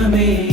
me.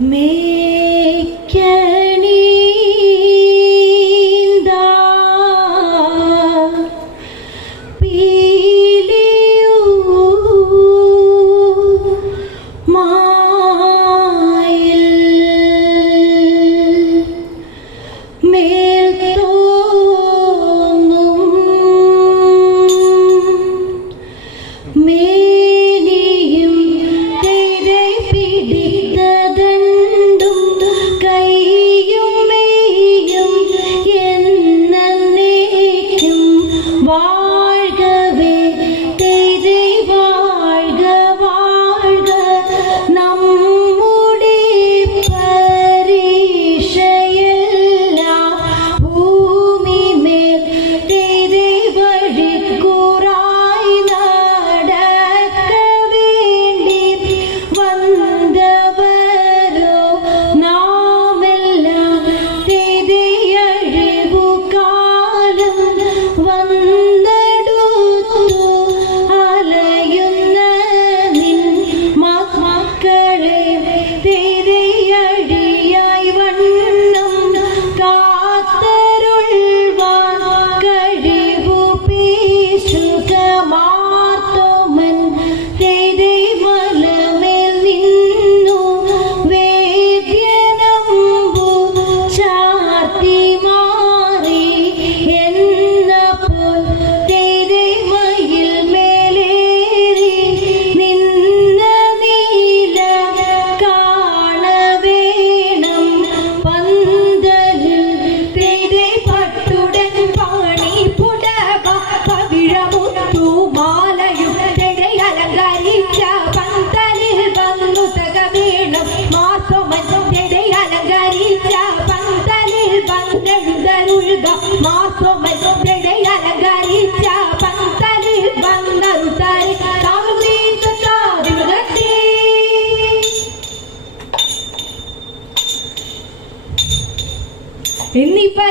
Me.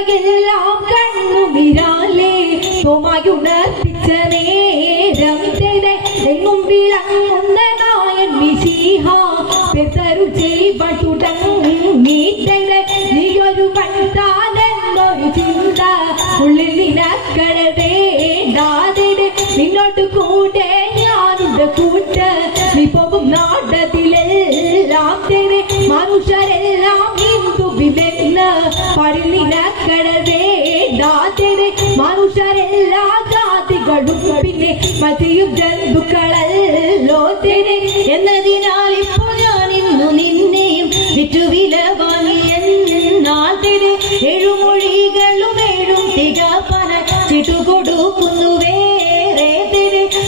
എല്ലാം കണ്ണുമിരാലേ തോമായുണർപ്പിച്ച നേരമിതടെ എങ്ങും വിളങ്ങുന്ന നായൻ വിശീഹ പെതരു ചെയ്വ തുടങ്ങിയിട്ടടെ നീയൊരു പണ്ടാനെന്നൊരു ചിന്ത. ഉള്ളിൽ നിനക്കളതേടാതെ നിന്നോട്ട് കൂടെ വിഴുകൊടുക്കുന്നു വേറെ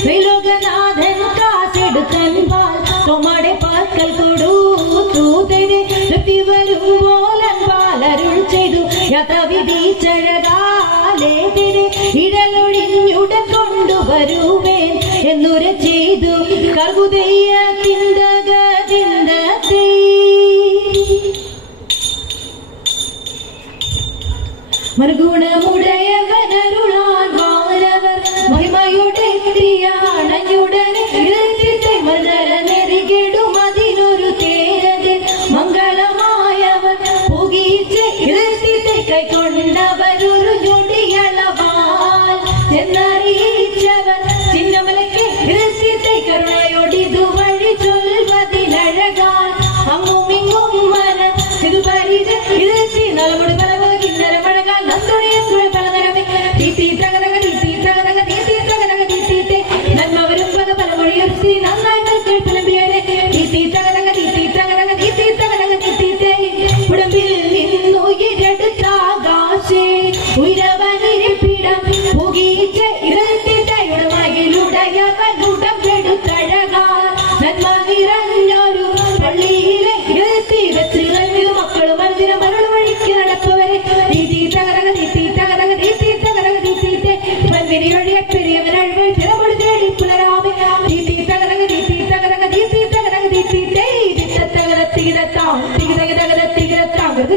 വിളുകനാഥൻ കാസെടുക്കൻ പാൽ തൊമടെ പാൽക്കൽ കൊടുത്തൂതരെ തൃപ്തി വരും പോലൻ പാലരുൾ ചെയ്തു. യഥവിധി ചരകാലേതിരെ ഇടലൊഴിഞ്ഞുടൻ കൊണ്ടുവരുവേൻ എന്നുര ചെയ്തു. കർഗുദയ്യ മൃഗുണമുടയവനരുളാൻ വാനവർ മഹിമയുടെ ക്രിയാണയുടെ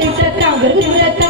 Tim, Tim, Tim, Tim, Tim, Tim,